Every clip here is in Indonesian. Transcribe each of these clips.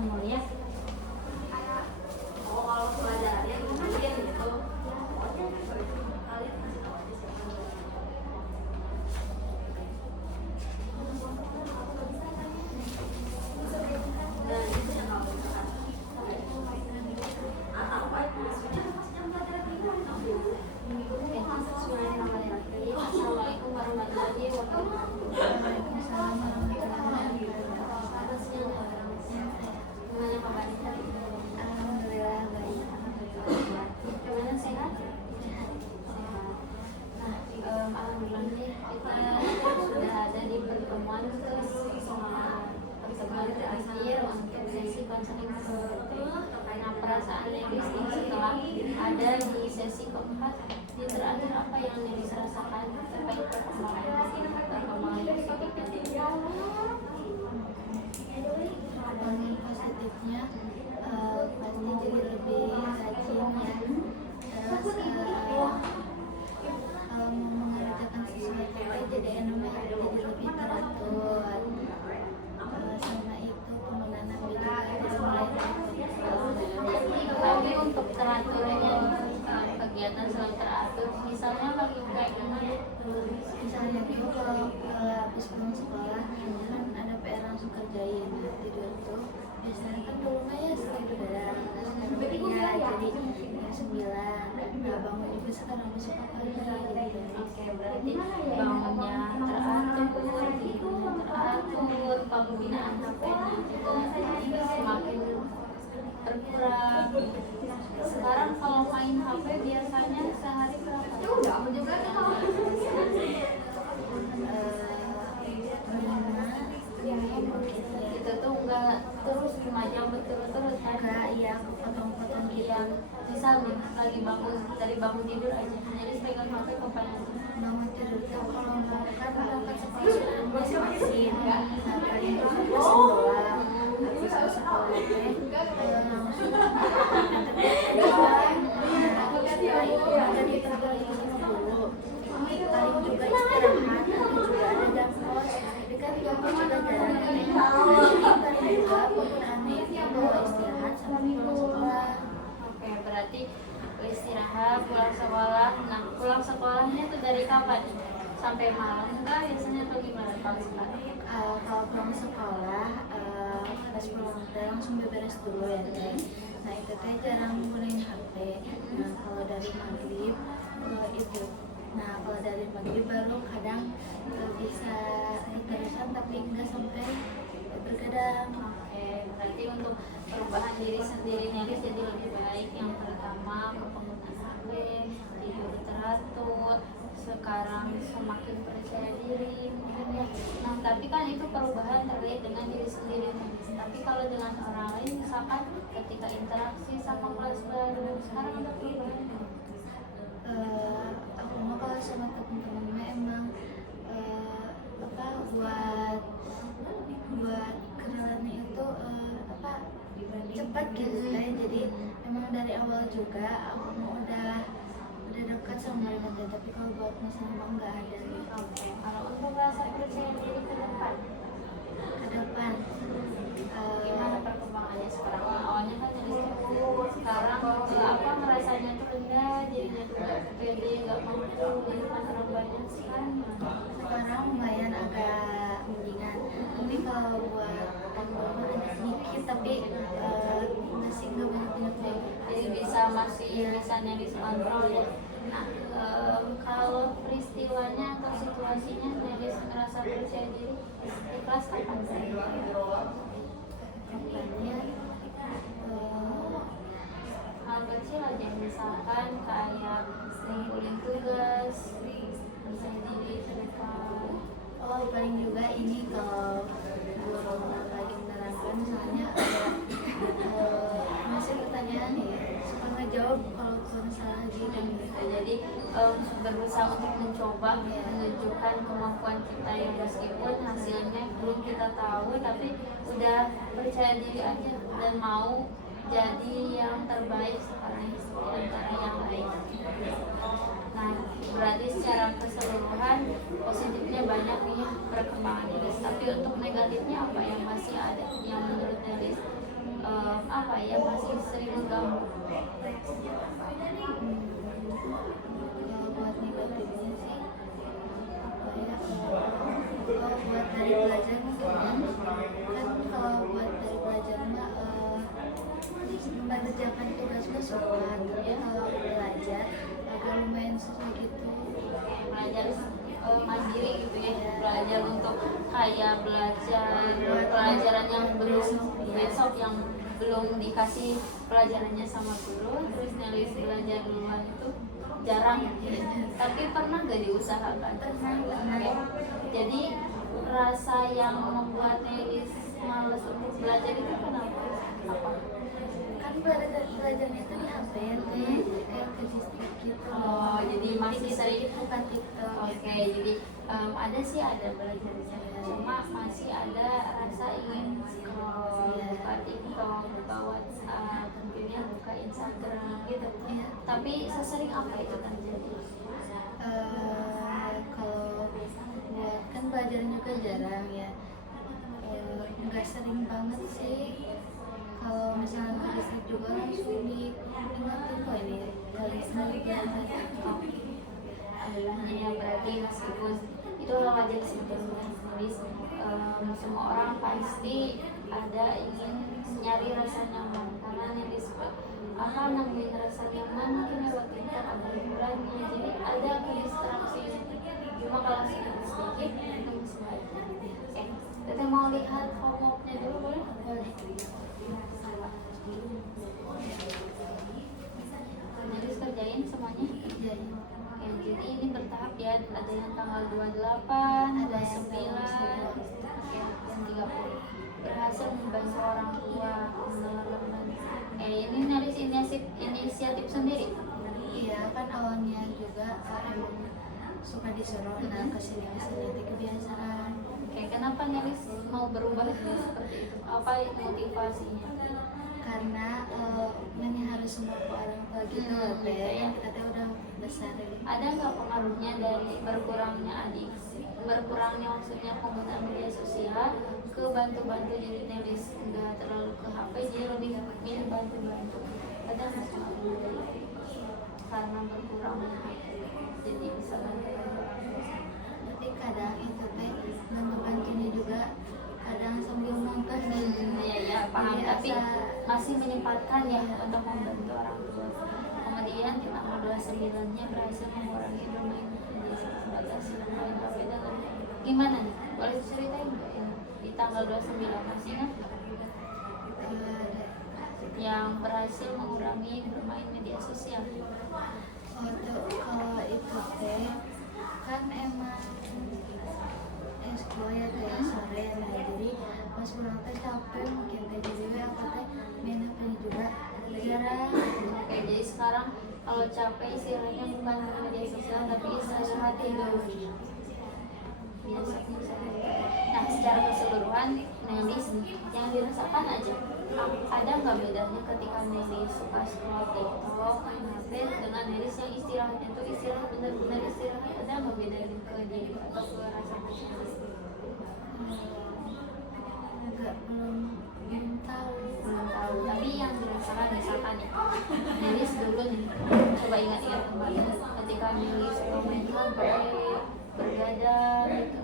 mulia. Oh, kalau pelajarannya kemudian gitu. Assalamualaikum warahmatullahi wabarakatuh. Waalaikumsalam warahmatullahi wabarakatuh. Gimana kabarnya? Alhamdulillah baik. Gimana sehat? Nah, alhamdulillah nih kita sudah ada di pertemuan terakhir untuk sesi konseling nah perasaan Nelis setelah ada di sesi keempat di terakhir apa yang Nelis rasakan terkait perkembangan positifnya? Perkembangan positifnya pasti jadi lebih rajin ya. Terus kalau mau mengerjakan sesuatu jadi lebih teratur. Sama itu penggunaan HP juga mulai Tapi untuk teraturnya kegiatan selalu teratur, misalnya lagi kayak gimana? misalnya tuh kalau habis pulang sekolah kan ada PR langsung kerjain. Nah, tidur tuh biasanya kan dulu mah ya sering begadang, sekarang ya jadi jam 9. Nah, bangun juga sekarang besok pagi gitu. Oke, berarti bangunnya teratur, tidurnya teratur, penggunaan HP-nya juga semakin berkurang. Sekarang kalau main HP biasanya sehari berapa? Itu tuh enggak terus 5 jam berturut-turut kan? Enggak, iya aku potong-potong gitu. Yang misal nih lagi bangun tidur aja, jadi pegang HP kapan aja? Bangun tidur tuh kalau mau kan berangkat sekolah masing-masing. Nah, paling itu mesin doang. Habis ke sekolah langsung ada di tempat dulu. Paling juga istirahat, juga ada jam kos. Tapi kan jam kos juga jarang. Paling juga penggunaannya itu bawa istirahat sampai pulang sekolah. Oke, berarti istirahat, pulang sekolah. Nah, pulang sekolahnya tuh dari kapan? Sampai malam kah biasanya atau gimana kalau sekarang? Kalau pulang sekolah, pas pulang teh langsung beberes dulu ya teh. Nah itu teh jarang gunain HP. Nah kalau dari maghrib itu, nah kalau dari maghrib baru kadang bisa terusan tapi nggak sampai bergadang. Oke, berarti untuk perubahan diri sendirinya jadi lebih baik. Yang pertama penggunaan HP, tidur teratur, sekarang semakin percaya diri mungkin ya. Nah tapi kan itu perubahan terkait dengan diri sendiri. Tapi kalau dengan orang lain misalkan ketika interaksi sama kelas baru, sekarang ada perubahan nggak? Aku mau kalau sama temen-temennya emang apa buat kenalannya itu cepat gitu kan. Jadi emang dari awal juga aku mau udah dekat sama mereka teh, tapi kalau buat masalah emang nggak ada gitu. Oke, kalau untuk rasa percaya diri ke depan gimana perkembangannya sekarang? Awalnya kan jadi sekarang apa ngerasanya tuh rendah, jadinya tuh nggak pede, nggak mampu di depan orang banyak. Sekarang lumayan agak mendingan. Tapi kalau buat temen-temen ada sedikit, tapi masih nggak banyak deh. Jadi masih bisa nyaris kontrol ya. Nah, kalau peristiwanya atau situasinya Nelis ngerasa percaya diri di kelas kapan? Kapannya Hal kecil aja misalkan kayak ngumpulin tugas, percaya diri ke depan. oh paling juga ini kalau guru lagi menerangkan misalnya ada masih pertanyaan ya suka ngejawab kalau salah gitu. Jadi berusaha untuk mencoba menunjukkan kemampuan kita yang meskipun hasilnya belum kita tahu, tapi udah percaya diri aja dan mau jadi yang terbaik sekarang di antara yang lain. Nah, berarti secara keseluruhan positifnya banyak nih ya perkembangan Nelis. Tapi untuk negatifnya apa yang masih ada yang menurut Nelis mengerjakan tugas mah suka, tapi kalau belajar agak lumayan susah gitu. Belajar mandiri gitu ya, belajar untuk kayak belajar pelajaran yang belum besok yang belum dikasih pelajarannya sama guru, terus Nelis belajar duluan itu jarang ya. Tapi pernah gak diusahakan? Pernah. Ya. Jadi rasa yang membuat Nelis males untuk belajar itu kenapa? Apa? Kan belajarnya itu di HP ya teh, kayak ke distrik gitu. Oh, jadi masih Dikit-dikit, sering bukan TikTok. Oke, jadi ada sih ada belajarnya, cuma masih ada rasa ingin scroll, buka TikTok, buka WhatsApp, tentunya buka Instagram gitu. Iya. Tapi sesering apa itu terjadi? Kalau buat kan belajar juga jarang ya, nggak sering banget sih. Kalau misalnya ke distrik juga langsung diingetin kok ini kali ini belajar. Alhamdulillahnya ya, berarti meskipun itu hal wajar sebetulnya, jadi semua orang pasti ada ingin nyari rasa nyaman, karena yang disebut apa nemuin rasa nyaman mungkin lewat internet ada hiburannya, jadi ada distraksinya. Cuma kalau sedikit itu masih wajar. Kita mau lihat homeworknya dulu boleh? Boleh. Jadi kerjain semuanya. Iya. Oke, jadi ini bertahap ya, ada yang tanggal 28, Ada 29, dan 30. Berhasil membantu orang tua mengelola. Ini nulis inisiatif sendiri. Iya kan awalnya juga emang suka disuruh kesini itu kebiasaan. Oke, kenapa nulis mau berubah seperti itu? Apa motivasinya? Karena ini harus semua ke orang tua gitu loh Gitu teh, ya. kita teh udah besar. Ada nggak pengaruhnya dari berkurangnya berkurangnya maksudnya penggunaan media sosial ke bantu-bantu jadi nulis nggak terlalu ke HP, jadi lebih milih bantu-bantu? Ada nggak pengaruh dari karena berkurangnya jadi bisa bantu? Tapi kadang itu teh bantu-bantunya juga kadang sambil nonton Ya paham, Jadi tapi asa- masih menyempatkan ya untuk membantu orang tua. Kemudian di tanggal 29-nya berhasil mengurangi bermain media batasi main HP dan gimana nih? Boleh ceritain nggak ya? Di tanggal 29 masih ingat nggak? Yang berhasil mengurangi bermain media sosial. kalau itu teh kan emang sekolah ya teh sore, nah jadi pas pulang teh capek mungkin teh jadi aku teh main HP juga jarang. Oke, jadi sekarang kalau capek istilahnya bukan media sosial tapi istirahat tidur. Biasa. Nah, secara keseluruhan Nelis yang dirasakan aja ada nggak bedanya ketika Nelis suka scroll TikTok, main HP dengan Nelis yang istirahatnya itu istirahat benar-benar istirahat, ada nggak bedanya ke diri atau ke rasa sendiri? Belum tahu. Belum tahu, tapi yang dirasakan misalkan nih Nelis dulu nih, coba ingat-ingat kembali ketika Nelis main HP bergadang gitu,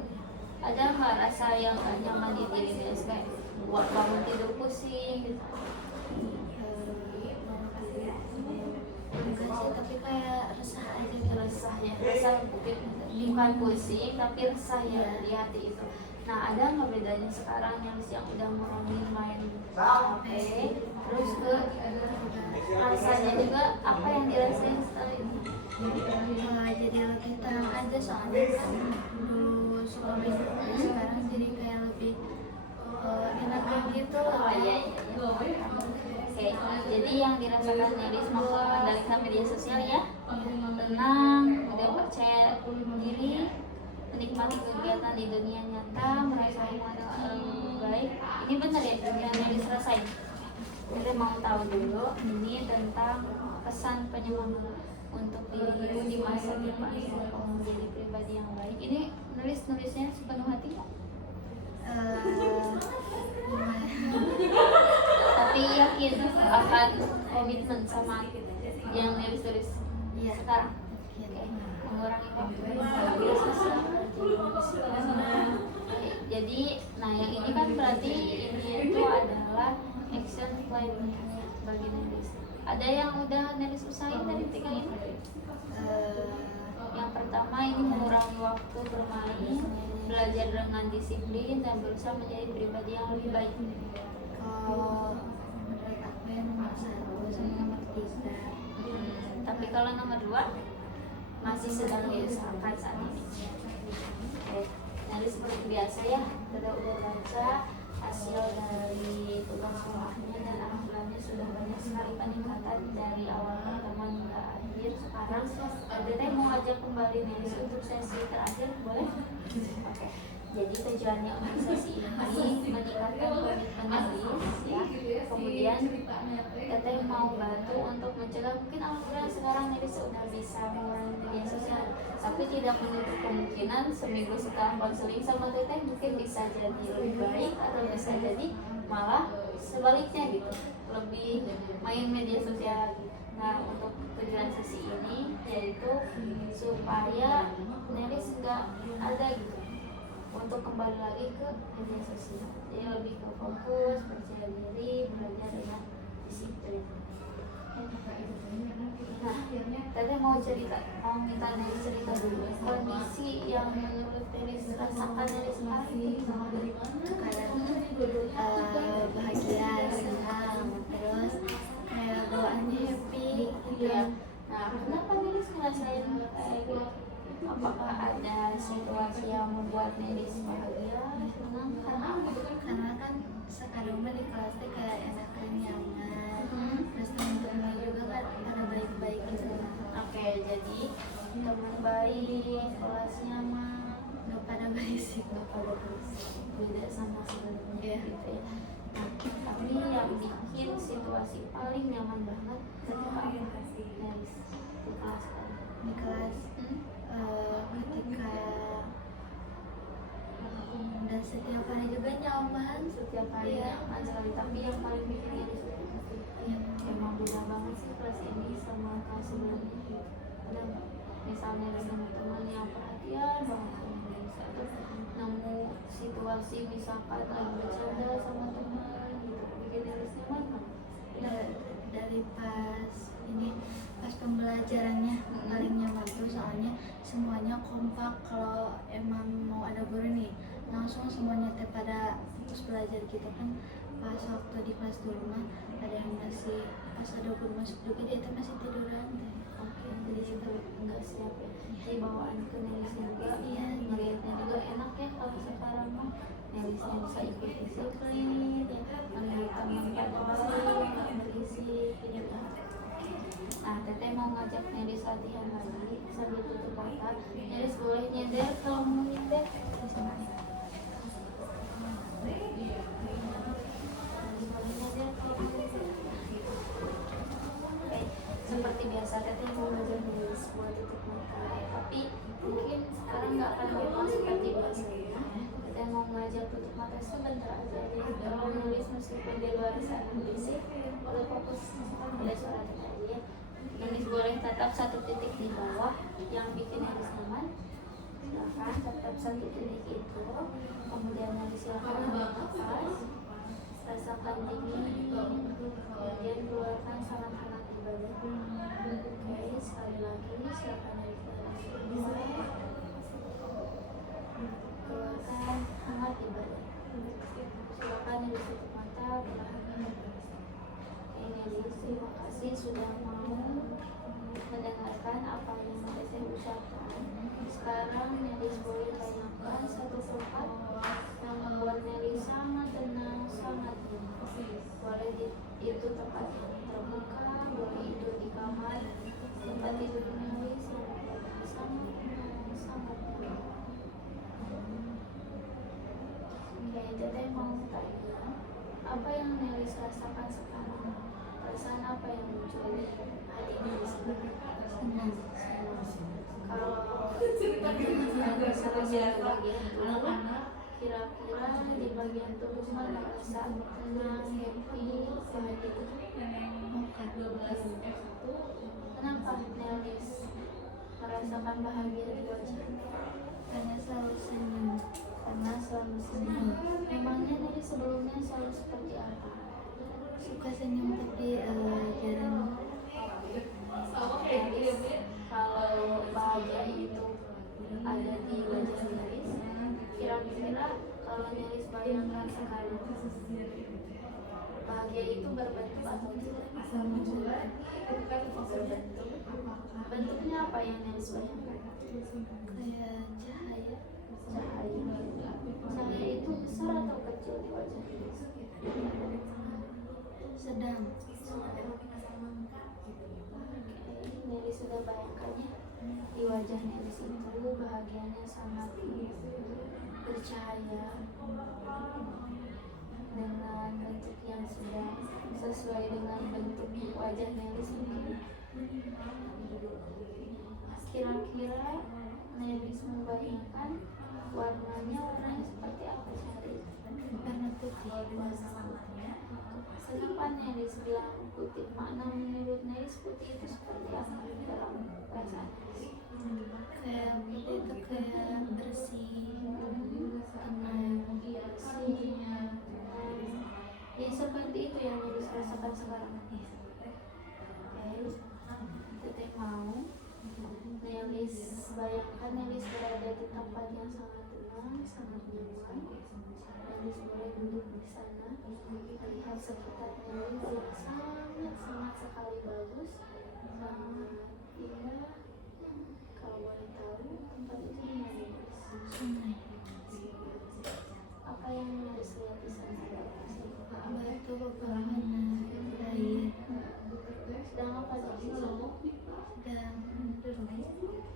ada nggak rasa yang nggak nyaman di diri Nelis, kayak buat bangun tidur pusing gitu? Enggak sih, tapi kayak resah aja gitu. Resah ya, resah bukan pusing tapi resah ya di hati itu. Nah, ada nggak bedanya sekarang Nelis yang udah ngurangin main HP, terus ke rasanya juga apa yang dirasain setelah ini? Jadi lebih tenang aja soalnya kan dulu suka main HP, sekarang jadi kayak lebih enak gitu Oh loh. iya, iya. Oke, jadi yang dirasakan Nelis mau mengendalikan media sosial ya, tenang, udah percaya diri, menikmati kegiatan di dunia nyata, merasakan hal baik. Ini benar ya yang Nelis rasain? Kita mau tahu dulu ini tentang pesan penyemangat untuk dirimu di masa depan untuk menjadi pribadi yang baik. Ini nulisnya sepenuh hati nggak? Tapi yakin akan komitmen sama yang Nelis tulis sekarang. Oke, mengurangi waktu media sosial. Jadi, nah yang ini kan berarti ini itu adalah action plan. bagi Nelis? Ada yang udah Nelis usahain dari 3 ini? Yang pertama ini mengurangi waktu bermain, belajar dengan disiplin, dan berusaha menjadi pribadi yang lebih baik. Kalau menurut aku yang nomor 1 sama nomor 3. Tapi kalau nomor 2 masih sedang diusahakan saat ini. Oke, Nelis seperti biasa ya, kita udah baca hasil dari tugas rumahnya dan alhamdulillahnya sudah banyak sekali peningkatan dari awal pertemuan hingga akhir. Sekarang Teteh mau ajak kembali Nelis untuk sesi terakhir, boleh? Oke. Jadi tujuannya untuk sesi ini meningkatkan komitmen Nelis ya. Kemudian Teteh mau bantu untuk mencegah, mungkin alhamdulillah sekarang Nelis sudah bisa mengurangi media sosial, tapi tidak menutup kemungkinan seminggu setelah konseling sama Teteh mungkin bisa jadi lebih baik atau bisa jadi malah sebaliknya gitu, lebih main media sosial lagi. Nah, untuk tujuan sesi ini yaitu supaya Nelis nggak ada gitu untuk kembali lagi ke media sosial, jadi lebih ke fokus, percaya diri, belajar dengan disiplin. Nah, Teteh mau minta Nelis cerita dulu kondisi yang menurut Nelis rasakan dari sekarang itu Kadang bahagia, senang, terus kayak bawaannya happy gitu ya. Nah, kenapa Nelis ngerasain kayak gitu? Apakah ada situasi yang membuat Nelis bahagia, senang? Karena apa? Karena kan sekarang mah di kelas teh kayak enak dan nyaman, terus teman-teman juga kan pada baik-baik gitu. Oke, jadi teman baik, kelas nyaman, Nggak pada berisik. beda sama sebelumnya Iya. gitu ya. Nah, tapi yang bikin situasi paling nyaman banget ketika apa sih Nelis di kelas tadi? Di kelas ketika dan setiap hari juga nyaman. Setiap hari Iya. nyaman sekali, tapi yang paling bikin Nelis Iya. emang beda banget sih kelas ini sama kelas sebelumnya. Ada nggak? Misalnya ada teman-teman yang perhatian banget sama Nelis, atau nemu situasi misalkan lagi bercanda sama teman gitu, bikin Nelis nyaman kan? Dari pas pembelajarannya paling nyaman tuh soalnya semuanya kompak. Kalau emang mau ada guru nih langsung semuanya teh pada terus belajar gitu kan. Pas waktu di kelas dulu mah ada yang masih pas ada guru masuk juga dia teh masih tiduran teh. Oke, jadi kita nggak siap ya. Jadi bawaan ke Nelisnya juga, Iya. ngeliatnya juga enak ya kalau sekarang mah Nelisnya bisa ikut disiplin, ya, melihat teman pada baik, nggak berisik, gitu ya. Nah, Teteh mau ngajak Nelis latihan lagi sambil tutup mata. Nelis boleh nyender kalau mau nyender. Oke, seperti biasa Teteh mau ngajak Nelis buat tutup mata, tapi mungkin sekarang nggak akan bebas seperti biasanya. Teteh mau ngajak tutup mata sebentar aja. Jadi kalau Nelis meskipun di luar sana berisik, boleh fokus pada suara Teteh aja ya. Nelis boleh tetap satu titik di bawah yang bikin Nelis nyaman. Silakan tetap satu titik itu. Kemudian Nelis silakan bernafas, rasakan dingin, kemudian keluarkan sangat-sangat di badan. Oke, sekali lagi silakan Nelis bernafas, keluarkan hangat di badan. Silakan Nelis tutup mata, perlahan. Nelis, terima kasih sudah mau mendengarkan apa yang Teteh ucapkan. Sekarang Nelis boleh tanyakan satu tempat yang membuat Nelis sangat tenang, sangat nyaman. Boleh itu tempat yang terbuka, boleh itu di kamar, tempat tidur Nelis yang membuat sangat tenang, sangat nyaman. Oke, Teteh mau tanya, apa yang Nelis rasakan sekarang? Perasaan apa yang muncul di hati Nelis sekarang? Senang. Kalau bagian tubuh, kira-kira di bagian tubuh mana rasa tenang, happy, kayak gitu? Kenapa Nelis merasakan bahagia di wajah? Karena selalu senyum. Karena selalu senyum. Memangnya Nelis sebelumnya selalu seperti apa? suka senyum tapi jarang. Kalau bahagia itu ada di wajah Nelis, kira-kira kalau Nelis bayangkan sekarang, bahagia itu berbentuk atau tidak? Berbentuk. Bentuknya apa yang Nelis bayangkan? Kayak cahaya. Cahaya itu besar atau kecil di wajah Nelis? Sedang. Nelis sudah bayangkannya, di wajah Nelis itu bahagianya sangat bercahaya dengan bentuk yang sedang sesuai dengan bentuk wajah Nelis mungkin. Kira-kira Nelis membayangkan warnanya seperti apa hari itu? Warna putih. Kenapa Nelis bilang putih? Makna menurut Nelis putih itu seperti apa dalam perasaan Nelis? Kayak putih itu kayak bersih, tenang. Ya seperti itu yang Nelis rasakan sekarang. Teteh mau Nelis bayangkan Nelis berada di tempat yang sangat tenang, sangat nyaman. Nelis boleh duduk di sana, melihat sekitar Nelis yang sangat sekali bagus, sangat indah. Kalau boleh tahu tempat itu di mana Nelis? Sungai. Apa yang Nelis lihat di sana? Batu, pepohonan, air. Sedang apa di sana? Sedang duduk.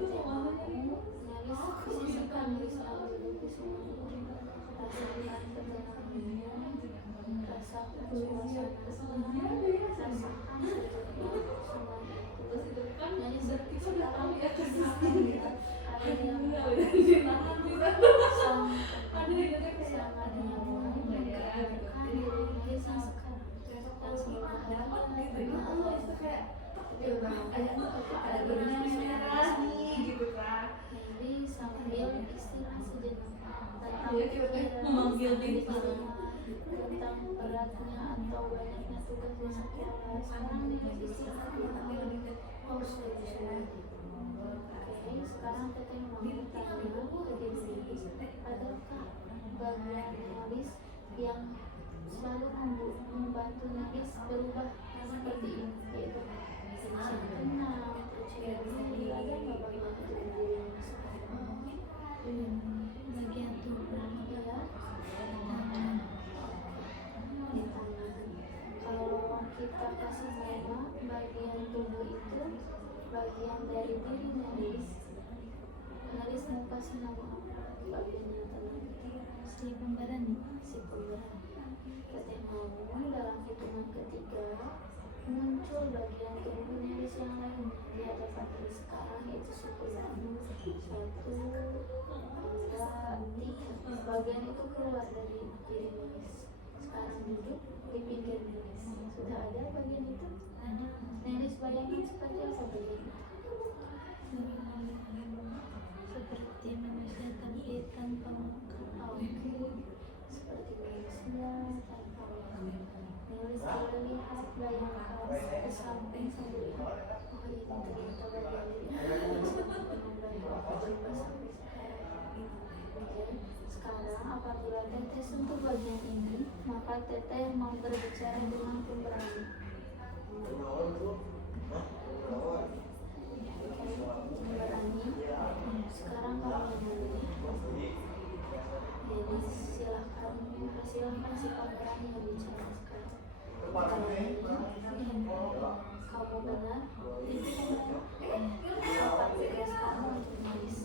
Nelis sisihkan Nelis sedang duduk di sungai. Rasakan ketenangannya, rasakan suasananya, rasakan sejuknya sungai itu. Nelis sekarang melihat air yang sangat nyaman menggambarkan diri Nelis yang sekarang yang sebenarnya jadi sambil istirahat sejenak memanggil tentang beratnya atau banyaknya tugas di sekolah. Sekarang Nelis istirahat harus lebih. Oke, sekarang kita mau bertanya ke diri Nelis, adakah bagian Nelis yang selalu membantu Nelis berubah seperti ini, yaitu tenang, percaya diri, ada nggak bagian itu di diri Nelis? Bagian tubuh. Ya, di tangan. Kalau kita kasih nama bagian tubuh itu bagian dari diri Nelis, Nelis mau kasih nama apa bagian yang tenang? Si pemberani. Si pemberani. Kita mau dalam hitungan ketiga muncul bagian tubuh Nelis yang lain di hadapan Nelis sekarang, yaitu si pemberani. 1, 2, 3. Bagian itu keluar dari diri Nelis. Sekarang duduk di pinggir Nelis. Sudah ada bagian itu? Ada. Nelis bayangin seperti apa bagian itu? Seperti manusia tapi tanpa muka. Seperti manusia tanpa muka. Nelis boleh lihat, bayangkan ke samping sambil lihat. Oh, ini ternyata bagian diri Nelis dengan baik aku coba sampai sekarang. Oke, sekarang apabila teteh sentuh bagian ini, maka teteh mau berbicara dengan pemberani. Pemberani, sekarang kamu yang mulai. Jadi silahkan si pemberani yang bicara sekarang. Kamu benar, itu apa tugas kamu untuk Nelis?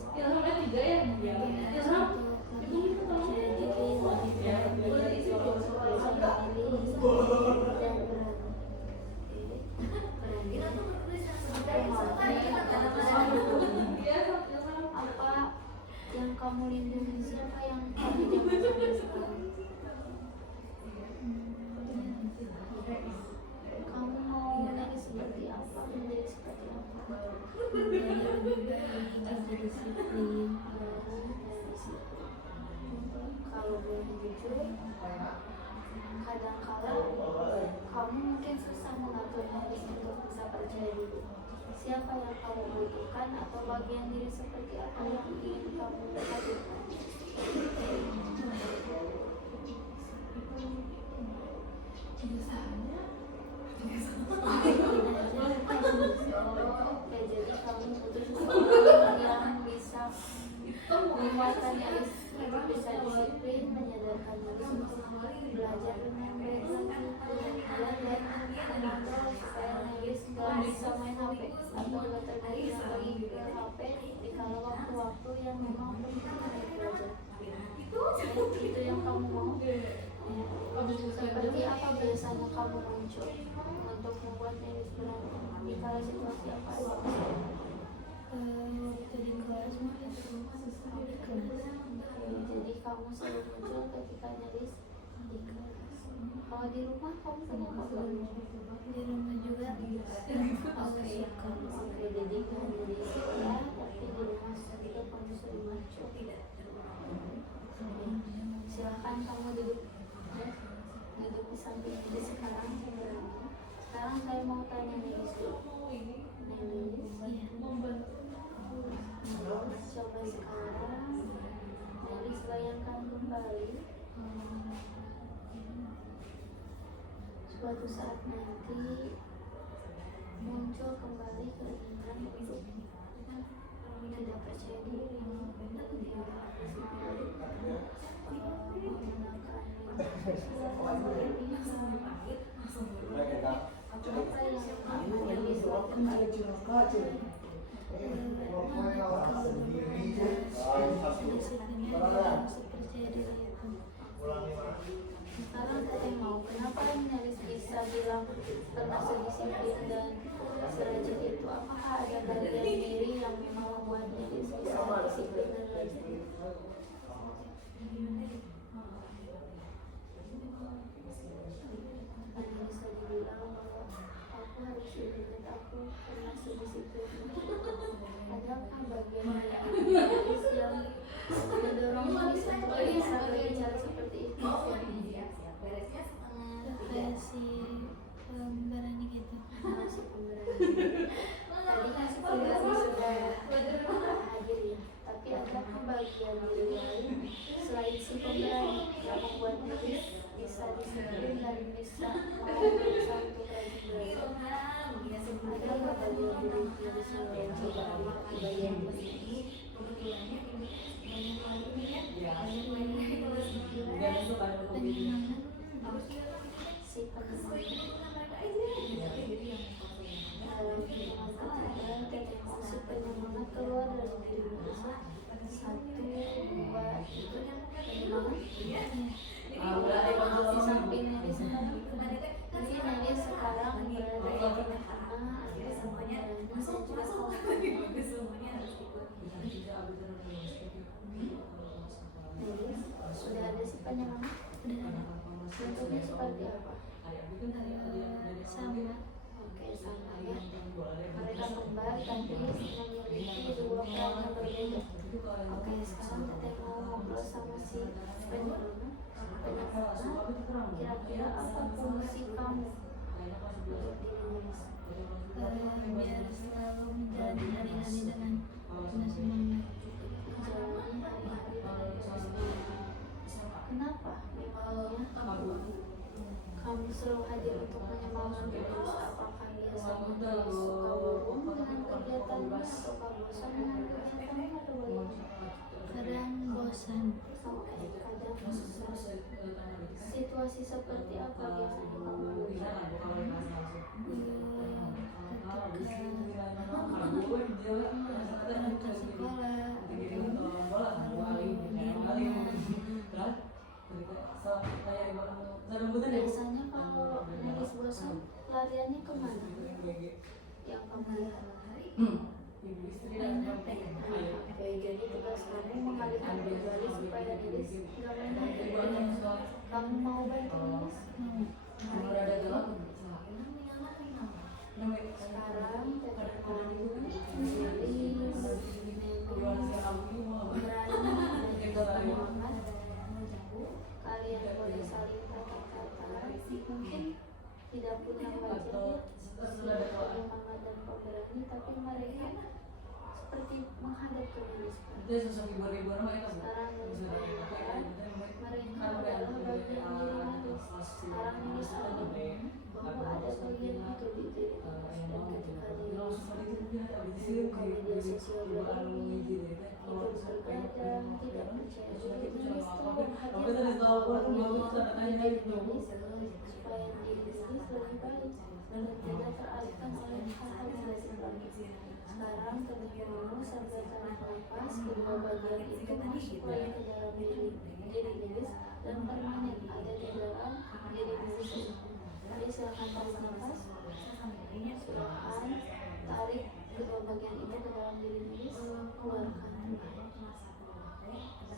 Apa yang kamu lindungi? Siapa yang kamu jaga sampai sekarang? Kamu mau Nelis seperti apa? Menjadi seperti apa? dulu. Siapa yang kamu butuhkan atau bagian diri seperti apa yang ingin kamu hadirkan? Oke, jadi kamu butuh seseorang yang bisa menguatkan Nelis untuk bisa disiplin, menyadarkan Nelis untuk belajar dengan baik lagi, dan mengontrol supaya Nelis gak bisa main HP atau gak tergantung lagi ke HP di kala waktu-waktu yang memang penting untuk belajar. Itu yang kamu mau? Seperti apa biasanya kamu muncul untuk membuat Nelis berantem di kala situasi apa aja? Waktu di kelas mah itu di kelas. Jadi kamu selalu muncul ketika Nelis di kelas. Kalau di rumah kamu punya apa? Di rumah juga Oke, jadi kamu di sekolah tapi di rumah juga kamu sering muncul. Silahkan kamu duduk ya. Duduk di samping ini sekarang. Sekarang saya mau tanya Nelis dulu. Nelis, coba sekarang Nelis bayangkan kembali suatu saat nanti muncul kembali keinginan untuk tidak percaya diri, tidak semangat, menggunakan apa yang Nelis lakukan? Sekarang saya mau, kenapa Nelis bisa bilang pernah sedisiplin dan serajin itu? Apakah ada bagian diri yang memang membuat Nelis bisa disiplin dan rajin? Kan bisa dibilang bahwa aku harus ingat aku pernah sedisiplin itu. Adakah bagian dari Nelis yang mendorong Nelis untuk bisa berbicara seperti itu? Kayak si pemberani gitu. Si pemberani. Tadi kan si pemberani sudah hadir ya. Tapi adakah bagian diri lain selain si pemberani yang membuat Nelis bisa disiplin dan bisa mau berusaha untuk rajin belajar? Adakah bagian diri Nelis yang coba di bagian ini? Si penyemangat dalam hitungan ketiga, si penyemangat keluar dari diri Nelis. 1, 2, 3 penyemangat di samping Nelis sekarang. Jadi Nelis sekarang berada di tengah-tengah antara pemberani dan juga Nelis sudah ada si penyemangat. Bentuknya seperti apa? Sama. Oke, sama ya. Mereka kembar tapi memiliki dua peran yang berbeda. Oke, sekarang kita mau ngobrol sama si penyemangat. Kira-kira apa fungsi kamu untuk diri Nelis? Biar selalu menjalani hari-hari dengan penuh semangat. Menjalani hari-hari dengan semangat. Kenapa? Memangnya kamu selalu hadir untuk menyemangati Nelis? Apakah biasanya Nelis suka bohong dengan kegiatannya atau bosan dengan kegiatannya atau bagaimana? Kadang bosan. Oke, kadang bosan. Situasi seperti apa biasanya kamu lakukan? Berangkat sekolah Biasanya kalau Nelis bosan, lariannya kemana? Yang kamu lihat? main HP. Oke, jadi tugas kamu mengalihkan kembali supaya Nelis nggak main HP. Kamu mau bantu Nelis? Sekarang tetap kamu Nelis, berani dan juga semangat. Kalian boleh saling kata-kata. Mungkin tidak punya wajah semangat dan pemberani, tapi mereka seperti menghadap ke diri sendiri. Sekarang mereka adalah bagian diri manis. Sekarang ini sadar bahwa ada bagian itu di diri manis, dan ketika diri membuka media sosial ini, hidup bergadang, tidak percaya diri, menulis tolong hadirkan bagian diri manis supaya diri manis lebih baik dan tidak teralihkan oleh hal-hal yang lebih baik. Sekarang teman-temanmu sampai tanah lepas, kedua bagian itu masuk lagi ke dalam diri Lilis dan permanen ada di dalam diri Lilis. Mari silakan tarik nafas, silakan tarik kedua bagian itu ke dalam diri Lilis, keluarkan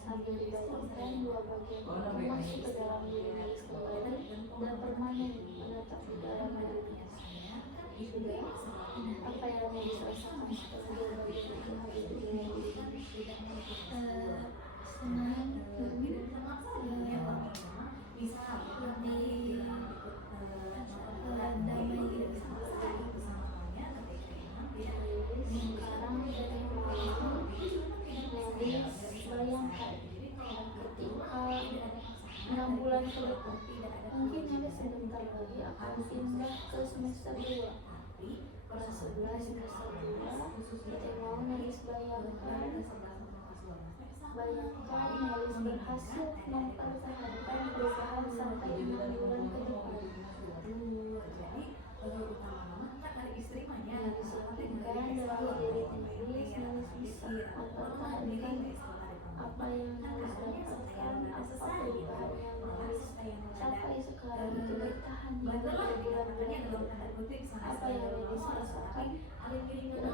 sambil dibayangkan dua bagian itu masuk ke dalam diri Lilis kembali dan permanen menetap di dalam diri Lilis. Sudah, apa yang Lilis rasakan setelah bagian itu hadir di dalam diri Lilis? Senang, lebih damai gitu. Sekarang dari malam Nelis bayangkan ketika 6 bulan ke depan, mungkin Nelis sebentar lagi akan pindah ke semester 2 kelas 11 semester 2. Kita mau Nelis bayangkan Nelis berhasil mempertahankan perubahan sampai 6 bulan ke depan. Nelis yakinkan dalam diri Nelis, Nelis bisa mempertahankan apa yang Nelis dapatkan, apa perubahan yang Nelis capai sekarang itu bertahan hingga berbulan-bulan ke depan. Apa yang Nelis rasakan kira-kira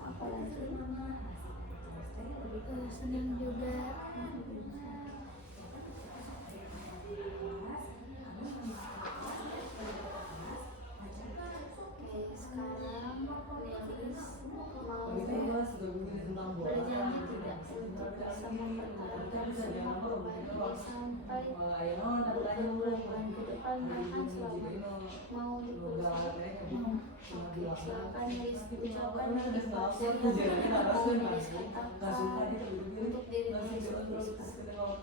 apalagi senang juga. Oke, sekarang Nelis mau berjanji tidak untuk bisa mempertahankan semua perubahan ini sampai berbulan-bulan ke depan, bahkan selamanya. Mau dipercaya? Oke, silakan Nelis ucapkan motivasi yang mau Nelis katakan untuk diri Nelis sendiri sekarang.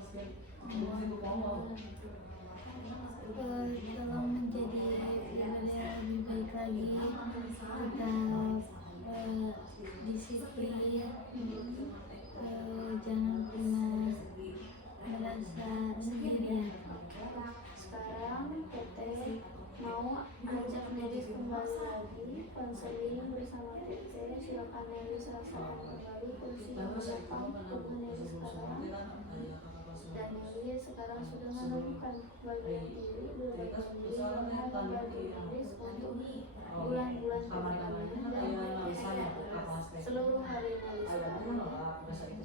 Tolong menjadi pribadi yang lebih baik lagi, tetap disiplin, jangan pernah merasa sendirian. Sekarang Teteh mau ajak Nelis kembali lagi konseling bersama Teteh. Silakan Nelis rasakan kembali kursi yang menopang untuk Nelis sekarang. Dan Nelis sekarang sudah menemukan bagian diri, berbagai diri yang hanya bagi Nelis untuk bulan-bulan kedepannya dan seluruh hari Nelis sekarang.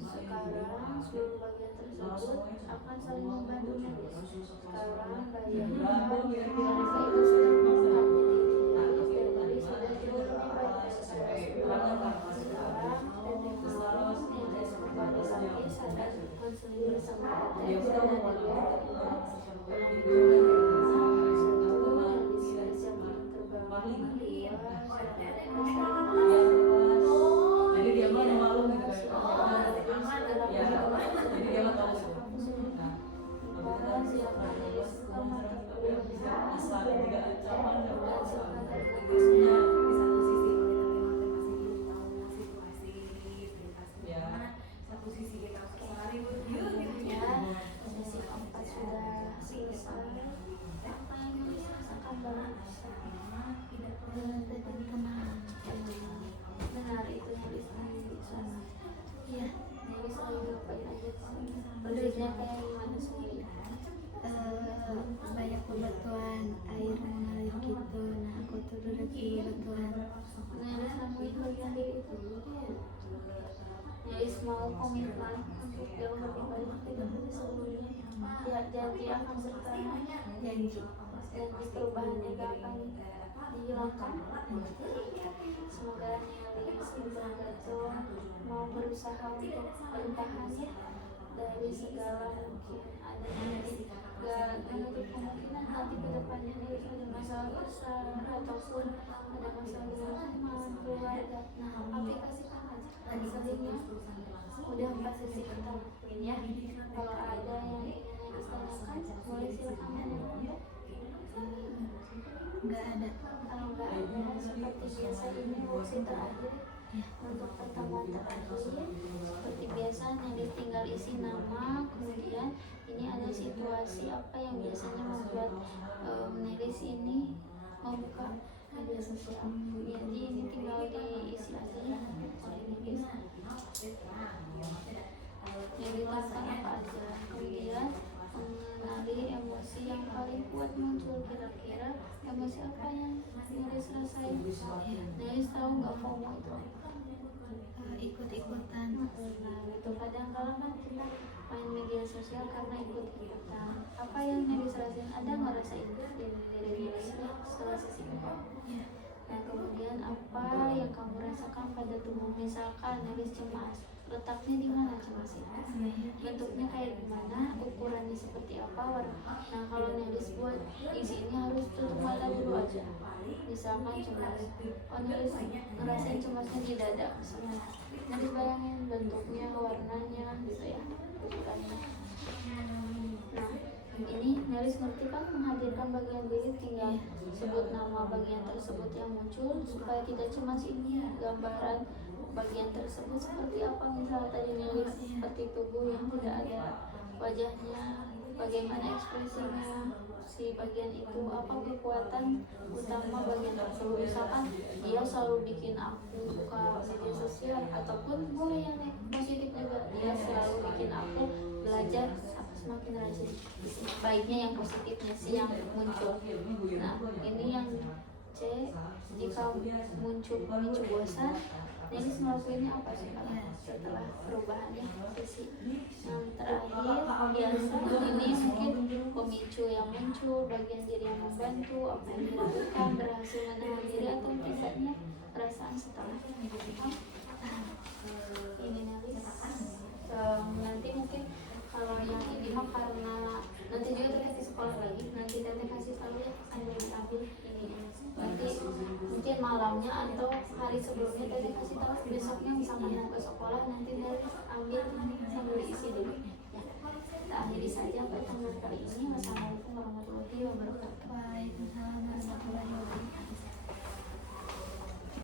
Sekarang seluruh bagian tersebut akan saling membantu Nelis. Sekarang bagian mereka itu sedang mengembangkan diri dan Nelis sudah jauh lebih baik dari sebelumnya. Sekarang Teteh mau Nelis kembali lagi sadar konseling bersama Teteh dan jadi dia mah malu gitu kan, jadi dia mah tahu gitu. Asal tidak ancaman ya. Satu sisi kita sehari Sesi keempat sudah selesai. Apa yang Nelis rasakan bagus? dan tenang. Benar itu Nelis di sana. Ya, Nelis lagi ngapain aja di sana? Belajarnya kayak gimana sih? banyak bebatuan, air mengalir gitu. Nah, aku tuh duduk di bebatuan. Nelis nemuin bagian diri itu. Nelis mau komitmen untuk jauh lebih baik dari sebelumnya. Ya, janji akan bertahan. Janji. Janji perubahannya gak akan dihilangkan. Semoga Nelis betul-betul mau berusaha untuk bertahan dari segala mungkin ada nanti gak menutup kemungkinan nanti ke depannya nih ada masalah besar ataupun ada masalah dengan teman keluarga. Nah, aplikasikan aja seringnya udah pasti sih kita ya. Kalau ada yang ingin ditanyakan boleh silakan menanya. Nggak ada. Kalau nggak ada seperti biasa ini opsi terakhir untuk pertemuan terakhir seperti biasa Nelis tinggal isi nama, kemudian ini ada situasi apa yang biasanya membuat Nelis ini membuka media sosial. Jadi ini tinggal diisi aja ya oleh Nelis. Yang ditekan apa aja, kemudian mengenali emosi yang paling kuat muncul. Kira-kira emosi apa yang Nelis rasain? Nelis tahu nggak FOMO itu apa? Ikut-ikutan. Nah itu kadang-kadang kan kita main media sosial karena ikut-ikutan. Apa yang Nelis rasain? Ada nggak rasa itu dari Nelis setelah sesi itu? Ya. Nah kemudian apa yang kamu rasakan pada tubuh? Misalkan Nelis cemas, letaknya di mana cemas itu? Bentuknya kayak gimana? Ukurannya seperti apa? Warna. Nah kalau Nelis buat isinya harus tutup mata dulu aja. Misalkan cemas, oh Nelis ngerasain cemasnya di dada misalnya. Nelis bayangin bentuknya, warnanya gitu ya, ukurannya. Nah ini Nelis ngerti kan menghadirkan bagian diri, tinggal sebut nama bagian tersebut yang muncul supaya kita cemas ini gambaran bagian tersebut seperti apa. Misalnya tadi Nelis seperti tubuh yang tidak ada wajahnya, bagaimana ekspresinya si bagian itu, apa kekuatan utama bagian tersebut. Misalkan dia selalu bikin aku buka media sosial, ataupun boleh yang positif juga, dia selalu bikin aku belajar semakin rajin. Baiknya yang positifnya sih yang muncul. Nah ini yang C, jika muncul pemicu bosan, Nelis melakukannya apa sih setelah perubahannya sesi yang terakhir? Biasa ini mungkin pemicu yang muncul, bagian diri yang membantu, apa yang dilakukan, berhasil menahan diri atau tidaknya perasaan setelah ini Nelis. Nanti mungkin kalau yang ini mah karena nanti juga kita di sekolah lagi, nanti Tete kasih tahu ya sambil ambil ini nanti mungkin malamnya atau hari sebelumnya Tete kasih tahu, besoknya misalnya mau ke sekolah nanti Tete ambil sambil diisi dulu ya. Kita akhiri saja pertemuan kali ini.